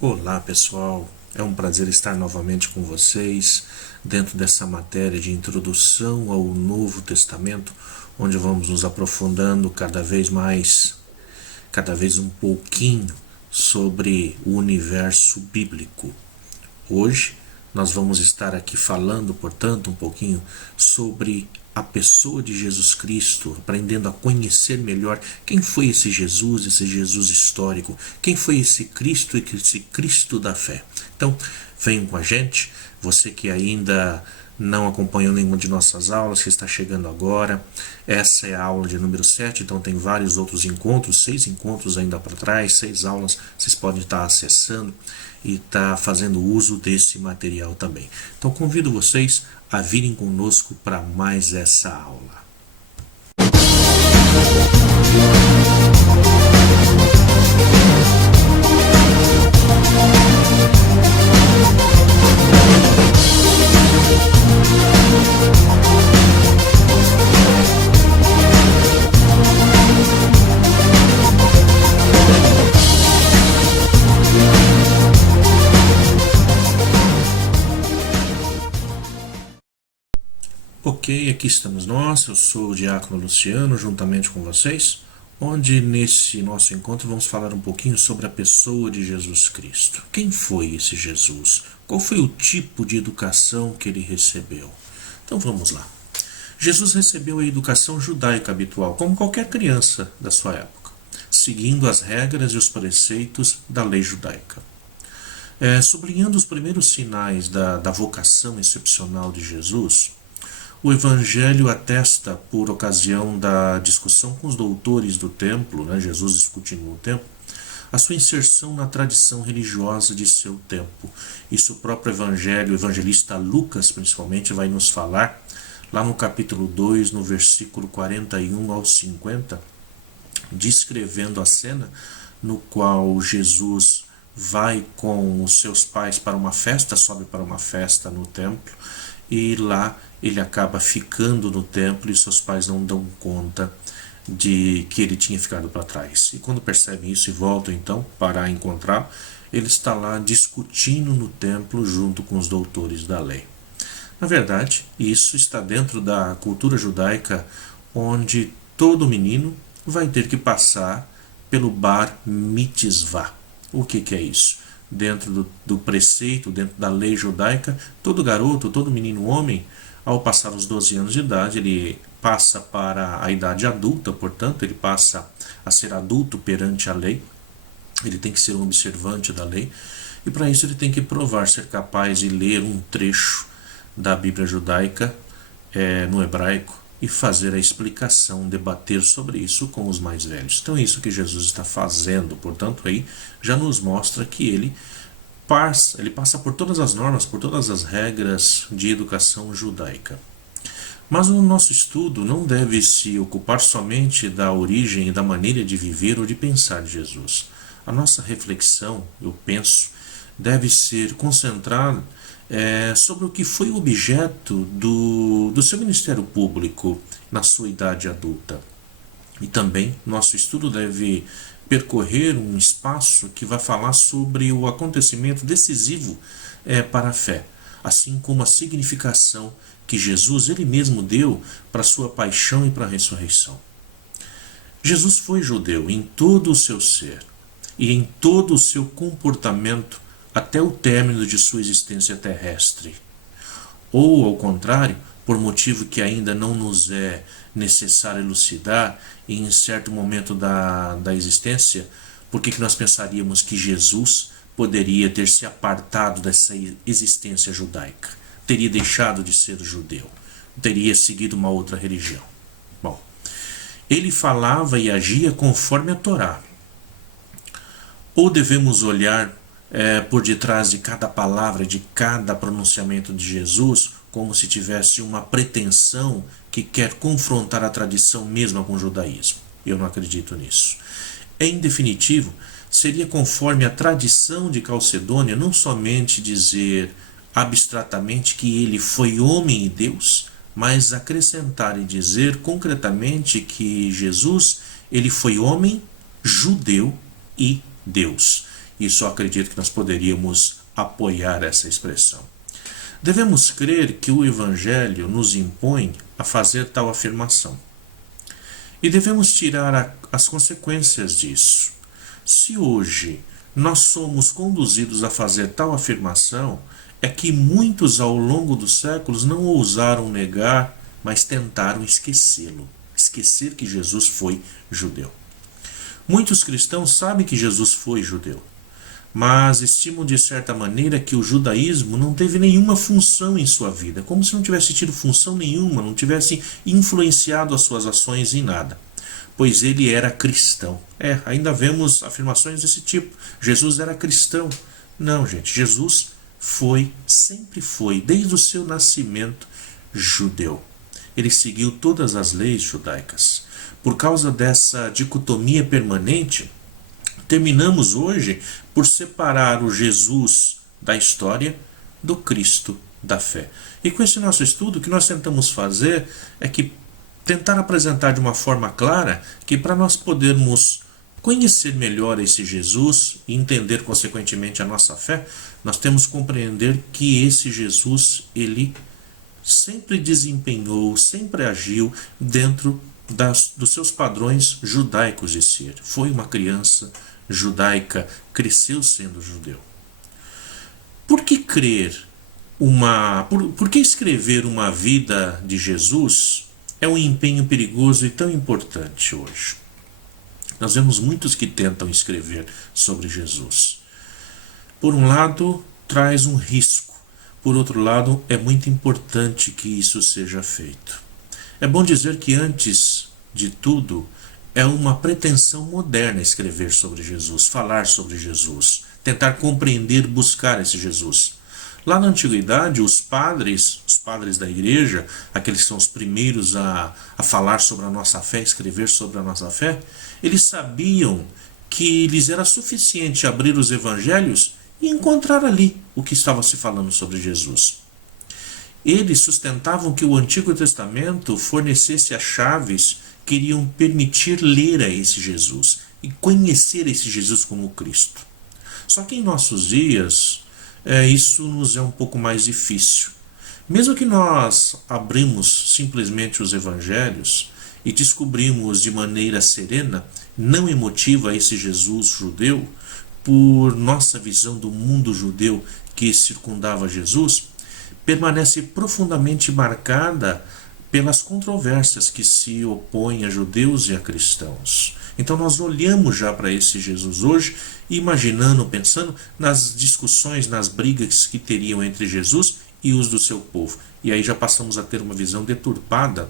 Olá pessoal, é um prazer estar novamente com vocês dentro dessa matéria de introdução ao Novo Testamento, onde vamos nos aprofundando cada vez mais, cada vez um pouquinho sobre o universo bíblico. Hoje nós vamos estar aqui falando, portanto, um pouquinho sobre a pessoa de Jesus Cristo, aprendendo a conhecer melhor quem foi esse Jesus histórico, quem foi esse Cristo da fé. Então, venham com a gente, você que ainda não acompanhou nenhuma de nossas aulas, que está chegando agora, essa é a aula de número 7, então tem vários outros encontros, 6 encontros ainda para trás, 6 aulas, vocês podem estar acessando e estar fazendo uso desse material também. Então convido vocês a virem conosco para mais essa aula. Ok, aqui estamos nós, eu sou o Diácono Luciano, juntamente com vocês, onde nesse nosso encontro vamos falar um pouquinho sobre a pessoa de Jesus Cristo. Quem foi esse Jesus? Qual foi o tipo de educação que ele recebeu? Então vamos lá. Jesus recebeu a educação judaica habitual, como qualquer criança da sua época, seguindo as regras e os preceitos da lei judaica. Sublinhando os primeiros sinais da vocação excepcional de Jesus, o Evangelho atesta, por ocasião da discussão com os doutores do templo, Jesus discutindo no templo, a sua inserção na tradição religiosa de seu tempo. Isso o próprio Evangelho, o evangelista Lucas principalmente, vai nos falar, lá no capítulo 2, no versículo 41 ao 50, descrevendo a cena no qual Jesus vai com os seus pais para uma festa, sobe para uma festa no templo, e lá ele acaba ficando no templo e seus pais não dão conta de que ele tinha ficado para trás. E quando percebem isso e voltam então para encontrá-lo, ele está lá discutindo no templo junto com os doutores da lei. Na verdade, isso está dentro da cultura judaica, onde todo menino vai ter que passar pelo bar mitzvah. O que é isso? Dentro do preceito, dentro da lei judaica, todo garoto, todo menino homem, ao passar os 12 anos de idade, ele passa para a idade adulta, portanto, ele passa a ser adulto perante a lei, ele tem que ser um observante da lei, e para isso ele tem que provar ser capaz de ler um trecho da Bíblia judaica no hebraico e fazer a explicação, debater sobre isso com os mais velhos. Então é isso que Jesus está fazendo, portanto aí já nos mostra que ele passa por todas as normas, por todas as regras de educação judaica. Mas o nosso estudo não deve se ocupar somente da origem e da maneira de viver ou de pensar de Jesus. A nossa reflexão, eu penso, deve ser concentrada sobre o que foi o objeto do seu ministério público na sua idade adulta. E também nosso estudo deve percorrer um espaço que vai falar sobre o acontecimento decisivo para a fé, assim como a significação que Jesus ele mesmo deu para a sua paixão e para a ressurreição. Jesus foi judeu em todo o seu ser e em todo o seu comportamento até o término de sua existência terrestre. Ou, ao contrário, por motivo que ainda não nos é necessário elucidar, e em certo momento da existência, por que nós pensaríamos que Jesus poderia ter se apartado dessa existência judaica? Teria deixado de ser judeu? Teria seguido uma outra religião? Bom, ele falava e agia conforme a Torá. Ou devemos olhar por detrás de cada palavra, de cada pronunciamento de Jesus, como se tivesse uma pretensão que quer confrontar a tradição mesma com o judaísmo. Eu não acredito nisso. Em definitivo, seria conforme a tradição de Calcedônia não somente dizer abstratamente que ele foi homem e Deus, mas acrescentar e dizer concretamente que Jesus ele foi homem, judeu e Deus. e só acredito que nós poderíamos apoiar essa expressão. Devemos crer que o Evangelho nos impõe a fazer tal afirmação. E devemos tirar as consequências disso. Se hoje nós somos conduzidos a fazer tal afirmação, é que muitos ao longo dos séculos não ousaram negar, mas tentaram esquecê-lo. Esquecer que Jesus foi judeu. Muitos cristãos sabem que Jesus foi judeu, mas estimam de certa maneira que o judaísmo não teve nenhuma função em sua vida, como se não tivesse tido função nenhuma, não tivesse influenciado as suas ações em nada, pois ele era cristão. Ainda vemos afirmações desse tipo. Jesus era cristão. Não, gente, Jesus sempre foi, desde o seu nascimento, judeu. Ele seguiu todas as leis judaicas. Por causa dessa dicotomia permanente, terminamos hoje por separar o Jesus da história do Cristo da fé. E com esse nosso estudo, o que nós tentamos fazer é que tentar apresentar de uma forma clara que para nós podermos conhecer melhor esse Jesus e entender consequentemente a nossa fé, nós temos que compreender que esse Jesus, ele sempre desempenhou, sempre agiu dentro dos seus padrões judaicos de ser. Foi uma criança judaica, cresceu sendo judeu. Por que por que escrever uma vida de Jesus é um empenho perigoso e tão importante hoje? Nós vemos muitos que tentam escrever sobre Jesus. Por um lado, traz um risco. Por outro lado, é muito importante que isso seja feito. É bom dizer que, antes de tudo, é uma pretensão moderna escrever sobre Jesus, falar sobre Jesus, tentar compreender, buscar esse Jesus. Lá na antiguidade, os padres da igreja, aqueles que são os primeiros a falar sobre a nossa fé, escrever sobre a nossa fé, eles sabiam que lhes era suficiente abrir os evangelhos e encontrar ali o que estava se falando sobre Jesus. Eles sustentavam que o Antigo Testamento fornecesse as chaves que iriam permitir ler a esse Jesus e conhecer esse Jesus como Cristo. Só que em nossos dias, isso nos é um pouco mais difícil. Mesmo que nós abrimos simplesmente os evangelhos e descobrimos de maneira serena, não emotiva, esse Jesus judeu, por nossa visão do mundo judeu que circundava Jesus, permanece profundamente marcada pelas controvérsias que se opõem a judeus e a cristãos. Então nós olhamos já para esse Jesus hoje, imaginando, pensando nas discussões, nas brigas que teriam entre Jesus e os do seu povo. E aí já passamos a ter uma visão deturpada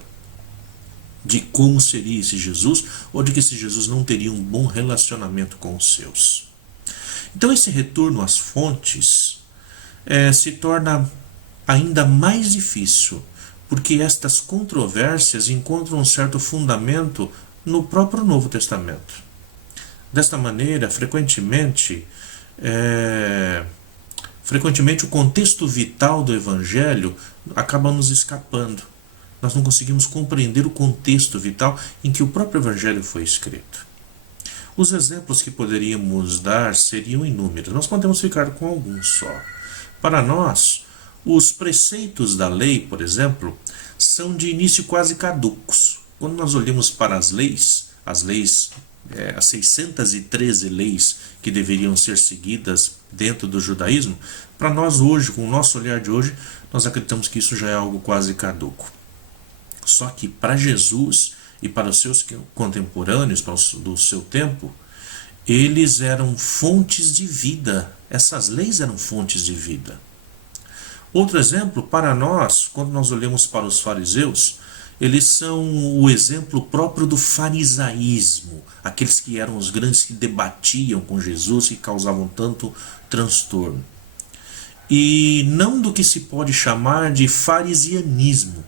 de como seria esse Jesus, ou de que esse Jesus não teria um bom relacionamento com os seus. Então esse retorno às fontes se torna ainda mais difícil, porque estas controvérsias encontram um certo fundamento no próprio Novo Testamento. Desta maneira, frequentemente o contexto vital do Evangelho acaba nos escapando. Nós não conseguimos compreender o contexto vital em que o próprio Evangelho foi escrito. Os exemplos que poderíamos dar seriam inúmeros. Nós podemos ficar com alguns só. Para nós, os preceitos da lei, por exemplo, são de início quase caducos. Quando nós olhamos para as 613 leis que deveriam ser seguidas dentro do judaísmo, para nós hoje, com o nosso olhar de hoje, nós acreditamos que isso já é algo quase caduco. Só que para Jesus e para os seus contemporâneos, do seu tempo, eles eram fontes de vida. Essas leis eram fontes de vida. Outro exemplo, para nós, quando nós olhamos para os fariseus, eles são o exemplo próprio do farisaísmo, aqueles que eram os grandes que debatiam com Jesus e causavam tanto transtorno. E não do que se pode chamar de farisianismo,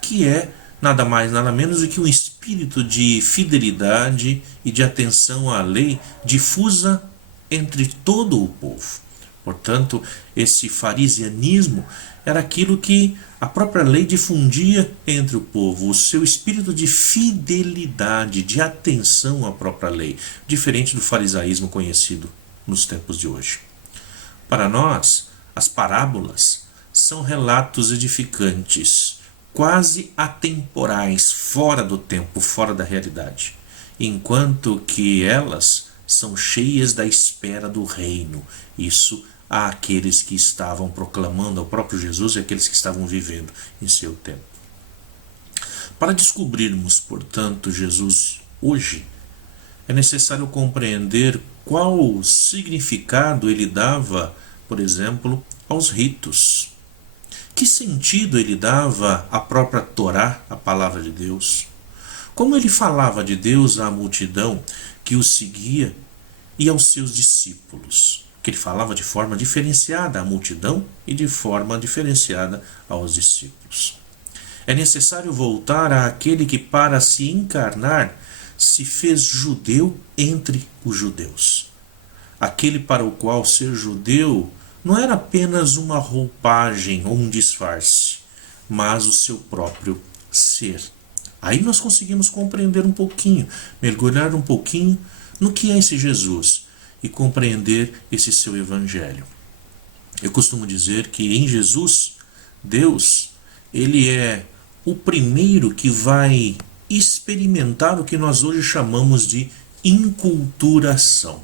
que é nada mais, nada menos do que um espírito de fidelidade e de atenção à lei difusa entre todo o povo. Portanto, esse farisianismo era aquilo que a própria lei difundia entre o povo, o seu espírito de fidelidade, de atenção à própria lei, diferente do farisaísmo conhecido nos tempos de hoje. Para nós, as parábolas são relatos edificantes, quase atemporais, fora do tempo, fora da realidade, enquanto que elas são cheias da espera do reino. Isso àqueles que estavam proclamando ao próprio Jesus e àqueles que estavam vivendo em seu tempo. Para descobrirmos, portanto, Jesus hoje, é necessário compreender qual significado ele dava, por exemplo, aos ritos. Que sentido ele dava à própria Torá, a palavra de Deus? Como ele falava de Deus à multidão que o seguia e aos seus discípulos? Que ele falava de forma diferenciada à multidão e de forma diferenciada aos discípulos. É necessário voltar àquele que, para se encarnar, se fez judeu entre os judeus. Aquele para o qual ser judeu não era apenas uma roupagem ou um disfarce, mas o seu próprio ser. Aí nós conseguimos compreender um pouquinho, mergulhar um pouquinho no que é esse Jesus e compreender esse seu evangelho. Eu costumo dizer que em Jesus, Deus, ele é o primeiro que vai experimentar o que nós hoje chamamos de inculturação,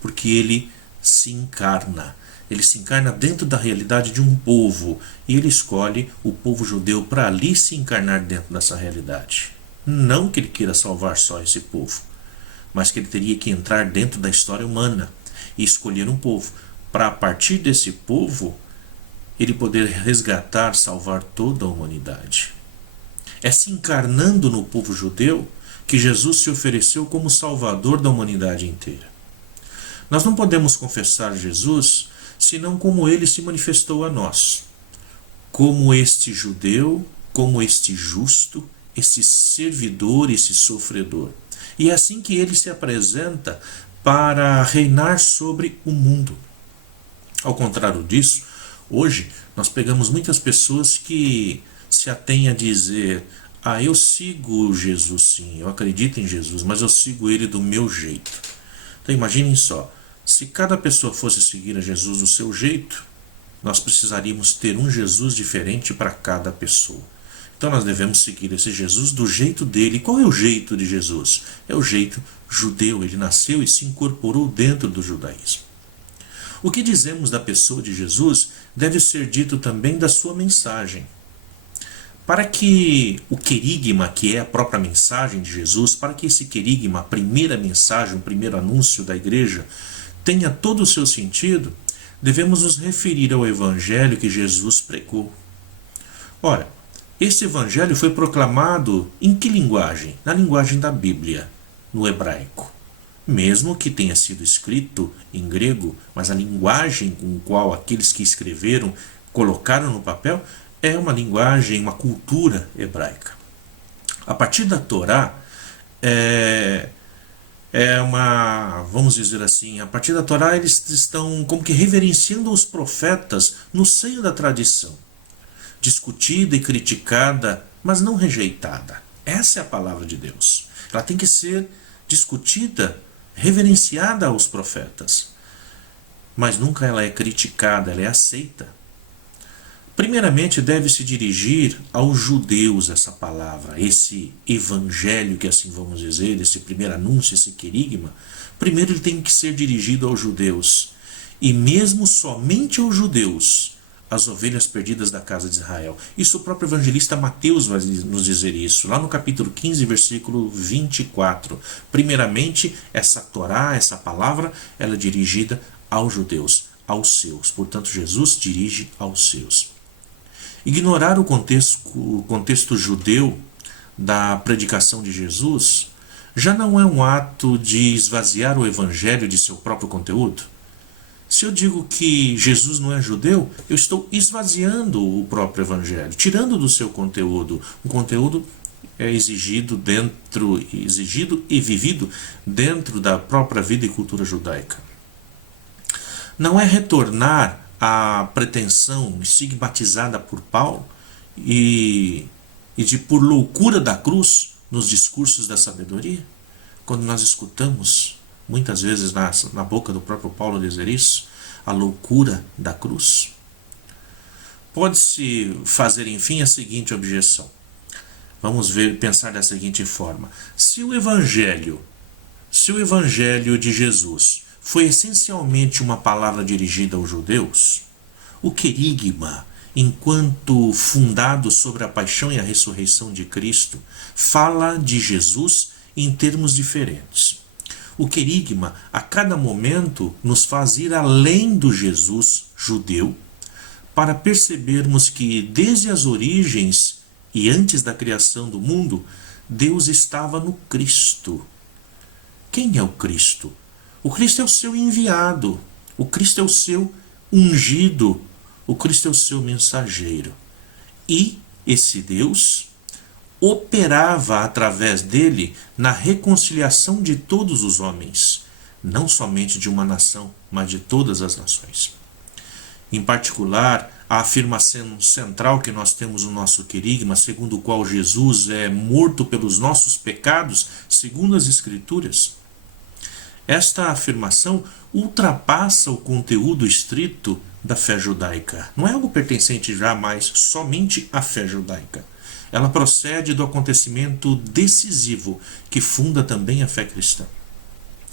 porque ele se encarna. Ele se encarna dentro da realidade de um povo e ele escolhe o povo judeu para ali se encarnar dentro dessa realidade. Não que ele queira salvar só esse povo, mas que ele teria que entrar dentro da história humana e escolher um povo para, a partir desse povo, ele poder resgatar, salvar toda a humanidade. É se encarnando no povo judeu que Jesus se ofereceu como Salvador da humanidade inteira. Nós não podemos confessar Jesus senão como ele se manifestou a nós, como este judeu, como este justo, este servidor, este sofredor. E é assim que ele se apresenta para reinar sobre o mundo. Ao contrário disso, hoje nós pegamos muitas pessoas que se atêm a dizer: eu sigo Jesus sim, eu acredito em Jesus, mas eu sigo ele do meu jeito. Então imaginem só, se cada pessoa fosse seguir a Jesus do seu jeito, nós precisaríamos ter um Jesus diferente para cada pessoa. Então nós devemos seguir esse Jesus do jeito dele. Qual é o jeito de Jesus? É o jeito judeu. Ele nasceu e se incorporou dentro do judaísmo. O que dizemos da pessoa de Jesus deve ser dito também da sua mensagem. Para que o querigma, que é a própria mensagem de Jesus, para que esse querigma, a primeira mensagem, o primeiro anúncio da igreja, tenha todo o seu sentido, devemos nos referir ao evangelho que Jesus pregou. Ora, esse evangelho foi proclamado em que linguagem? Na linguagem da Bíblia, no hebraico. Mesmo que tenha sido escrito em grego, mas a linguagem com a qual aqueles que escreveram colocaram no papel é uma linguagem, uma cultura hebraica. A partir da Torá, vamos dizer assim, a partir da Torá eles estão como que reverenciando os profetas no seio da tradição, discutida e criticada, mas não rejeitada. Essa é a palavra de Deus. Ela tem que ser discutida, reverenciada aos profetas, mas nunca ela é criticada, ela é aceita. Primeiramente deve-se dirigir aos judeus essa palavra, esse evangelho, que assim vamos dizer, esse primeiro anúncio, esse querigma. Primeiro ele tem que ser dirigido aos judeus, e mesmo somente aos judeus, as ovelhas perdidas da casa de Israel. Isso o próprio evangelista Mateus vai nos dizer isso, lá no capítulo 15, versículo 24. Primeiramente, essa Torá, essa palavra, ela é dirigida aos judeus, aos seus. Portanto, Jesus dirige aos seus. Ignorar o contexto judeu da predicação de Jesus já não é um ato de esvaziar o evangelho de seu próprio conteúdo? Se eu digo que Jesus não é judeu, eu estou esvaziando o próprio evangelho, tirando do seu conteúdo. O conteúdo é exigido e vivido dentro da própria vida e cultura judaica. Não é retornar à pretensão estigmatizada por Paulo e de por loucura da cruz nos discursos da sabedoria? Quando nós escutamos muitas vezes na boca do próprio Paulo dizer isso, a loucura da cruz? Pode-se fazer, enfim, a seguinte objeção. Vamos pensar da seguinte forma. Se o Evangelho de Jesus foi essencialmente uma palavra dirigida aos judeus, o querigma, enquanto fundado sobre a paixão e a ressurreição de Cristo, fala de Jesus em termos diferentes. O querigma, a cada momento, nos faz ir além do Jesus judeu, para percebermos que, desde as origens e antes da criação do mundo, Deus estava no Cristo. Quem é o Cristo? O Cristo é o seu enviado, o Cristo é o seu ungido, o Cristo é o seu mensageiro. E esse Deus operava através dele na reconciliação de todos os homens, não somente de uma nação, mas de todas as nações. Em particular, a afirmação central que nós temos no nosso querigma, segundo o qual Jesus é morto pelos nossos pecados, segundo as Escrituras. Esta afirmação ultrapassa o conteúdo estrito da fé judaica. Não é algo pertencente jamais somente à fé judaica. Ela procede do acontecimento decisivo que funda também a fé cristã.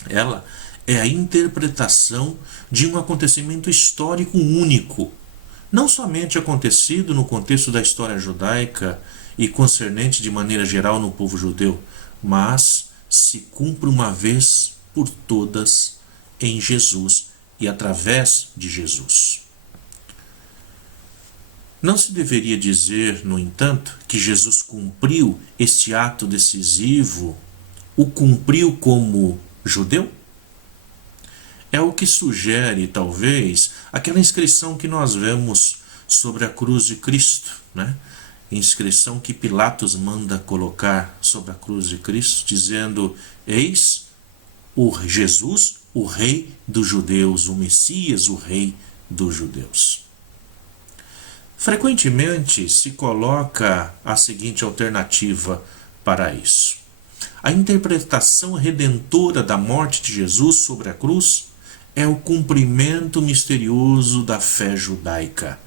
Ela é a interpretação de um acontecimento histórico único, não somente acontecido no contexto da história judaica e concernente de maneira geral no povo judeu, mas se cumpre uma vez por todas em Jesus e através de Jesus. Não se deveria dizer, no entanto, que Jesus cumpriu este ato decisivo, o cumpriu como judeu? É o que sugere, talvez, aquela inscrição que nós vemos sobre a cruz de Cristo, né? Inscrição que Pilatos manda colocar sobre a cruz de Cristo, dizendo: eis o Jesus, o rei dos judeus, o Messias, o rei dos judeus. Frequentemente se coloca a seguinte alternativa para isso. A interpretação redentora da morte de Jesus sobre a cruz é o cumprimento misterioso da fé judaica,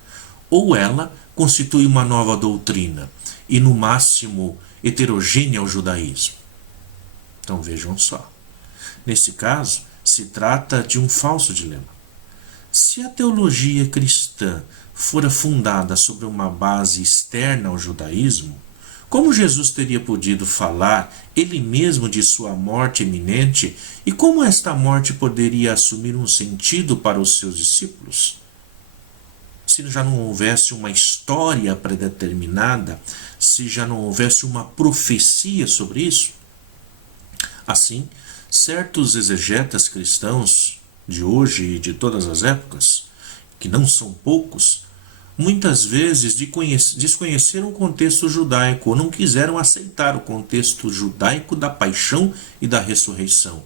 ou ela constitui uma nova doutrina, e no máximo heterogênea ao judaísmo. Então vejam só. Nesse caso, se trata de um falso dilema. Se a teologia cristã fora fundada sobre uma base externa ao judaísmo, como Jesus teria podido falar ele mesmo de sua morte iminente e como esta morte poderia assumir um sentido para os seus discípulos? Se já não houvesse uma história predeterminada, se já não houvesse uma profecia sobre isso? Assim, certos exegetas cristãos de hoje e de todas as épocas, que não são poucos, muitas vezes desconheceram o contexto judaico ou não quiseram aceitar o contexto judaico da paixão e da ressurreição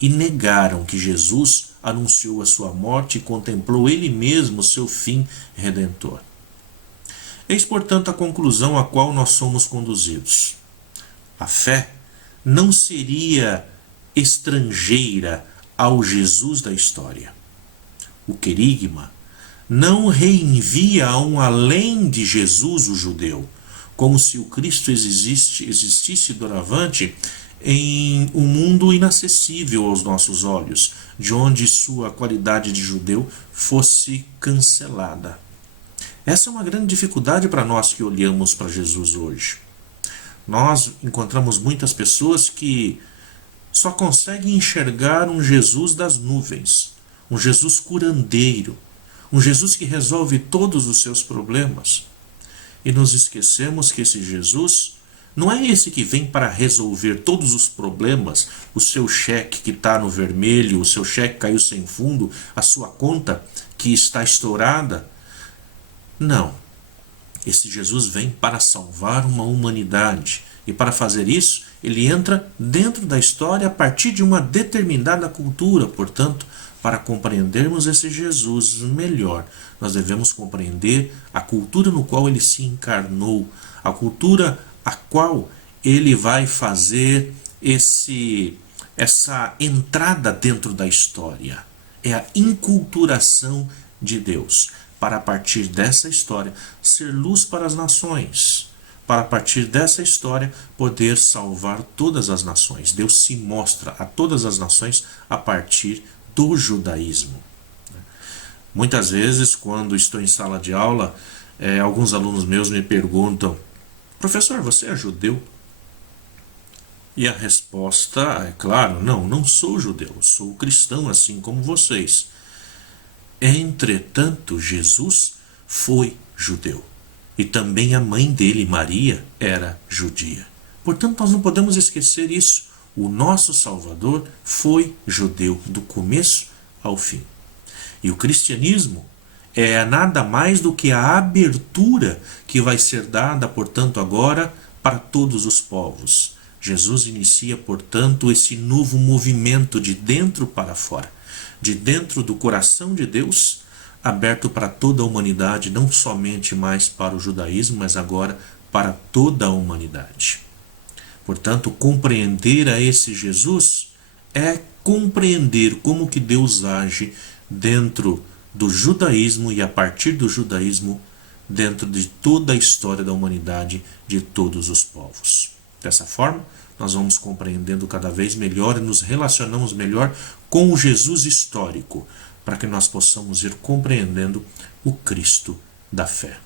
e negaram que Jesus anunciou a sua morte e contemplou ele mesmo o seu fim redentor. Eis, portanto, a conclusão a qual nós somos conduzidos. A fé não seria estrangeira ao Jesus da história. O querigma não reenvia a um além de Jesus o judeu, como se o Cristo existisse doravante em um mundo inacessível aos nossos olhos, de onde sua qualidade de judeu fosse cancelada. Essa é uma grande dificuldade para nós que olhamos para Jesus hoje. Nós encontramos muitas pessoas que só conseguem enxergar um Jesus das nuvens, um Jesus curandeiro, um Jesus que resolve todos os seus problemas. E nos esquecemos que esse Jesus não é esse que vem para resolver todos os problemas, o seu cheque que está no vermelho, o seu cheque caiu sem fundo, a sua conta que está estourada. Não. Esse Jesus vem para salvar uma humanidade. E para fazer isso, ele entra dentro da história a partir de uma determinada cultura. Portanto, para compreendermos esse Jesus melhor, nós devemos compreender a cultura no qual ele se encarnou, a cultura a qual ele vai fazer esse essa entrada dentro da história, é a inculturação de Deus, para a partir dessa história ser luz para as nações, para a partir dessa história poder salvar todas as nações. Deus se mostra a todas as nações a partir do judaísmo. Muitas vezes, quando estou em sala de aula, alguns alunos meus me perguntam: professor, você é judeu? E a resposta é claro: não sou judeu, sou cristão assim como vocês. Entretanto, Jesus foi judeu. E também a mãe dele, Maria, era judia. Portanto, nós não podemos esquecer isso. O nosso Salvador foi judeu do começo ao fim. E o cristianismo é nada mais do que a abertura que vai ser dada, portanto, agora para todos os povos. Jesus inicia, portanto, esse novo movimento de dentro para fora, de dentro do coração de Deus, aberto para toda a humanidade, não somente mais para o judaísmo, mas agora para toda a humanidade. Portanto, compreender a esse Jesus é compreender como que Deus age dentro do judaísmo e a partir do judaísmo dentro de toda a história da humanidade, de todos os povos. Dessa forma, nós vamos compreendendo cada vez melhor e nos relacionamos melhor com o Jesus histórico, para que nós possamos ir compreendendo o Cristo da fé.